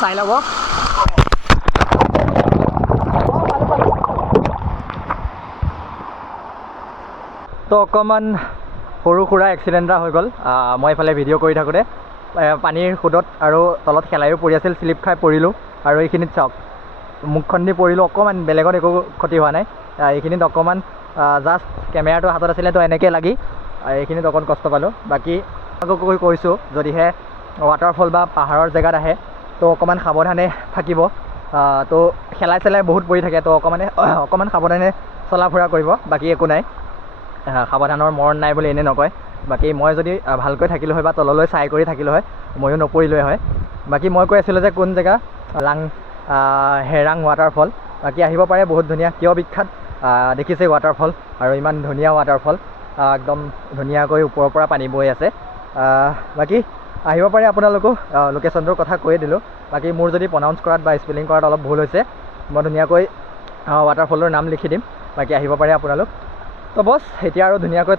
চাই ল'ব। তো অকণমান সৰু সুৰা এক্সিডেণ্ট এটা হৈ গ'ল। মই এইফালে ভিডিঅ' কৰি থাকোঁতে পানীৰ সোঁতত আৰু তলত শেলাইও পৰি আছিল, স্লিপ খাই পৰিলোঁ। আৰু এইখিনিত চাওক, মুখখন দি পৰিলোঁ, অকণমান বেলেগত একো ক্ষতি হোৱা নাই। এইখিনিত অকণমান জাষ্ট কেমেৰাটো হাতত আছিলে তো এনেকৈ লাগি এইখিনিত অকণ কষ্ট পালোঁ। বাকী আকৌ কৈছোঁ, যদিহে ৱাটাৰফল বা পাহাৰৰ জেগাত আহে তো অকণমান সাৱধানে থাকিব। তো শেলাই চেলাই বহুত পৰি থাকে, তো অকণমান সাৱধানে চলা ফুৰা কৰিব। বাকী একো নাই, সাৱধানৰ মৰণ নাই বুলি এনেই নকয়। বাকী মই যদি ভালকৈ থাকিলোঁ হয় বা তললৈ চাই কৰি থাকিলোঁ হয়, ময়ো নপৰিলোৱে হয়। বাকী মই কৈ আছিলোঁ যে কোন জেগা, হেৰাং ৱাটাৰফল। বাকী আহিব পাৰে, বহুত ধুনীয়া। কিয় বিখ্যাত দেখিছে ৱাটাৰফল, আৰু ইমান ধুনীয়া ৱাটাৰফল, একদম ধুনীয়াকৈ ওপৰৰ পৰা পানী বৈ আছে। বাকী আহিব পাৰে আপোনালোকো। লোকেশ্যনটোৰ কথা কৈয়ে দিলোঁ। বাকী মোৰ যদি প্ৰনাউন্স কৰাত বা স্পেলিং কৰাত অলপ ভুল হৈছে, মই ধুনীয়াকৈ ৱাটাৰফলৰ নাম লিখি দিম। বাকী আহিব পাৰে আপোনালোক। তো বছ, এতিয়া আৰু ধুনীয়াকৈ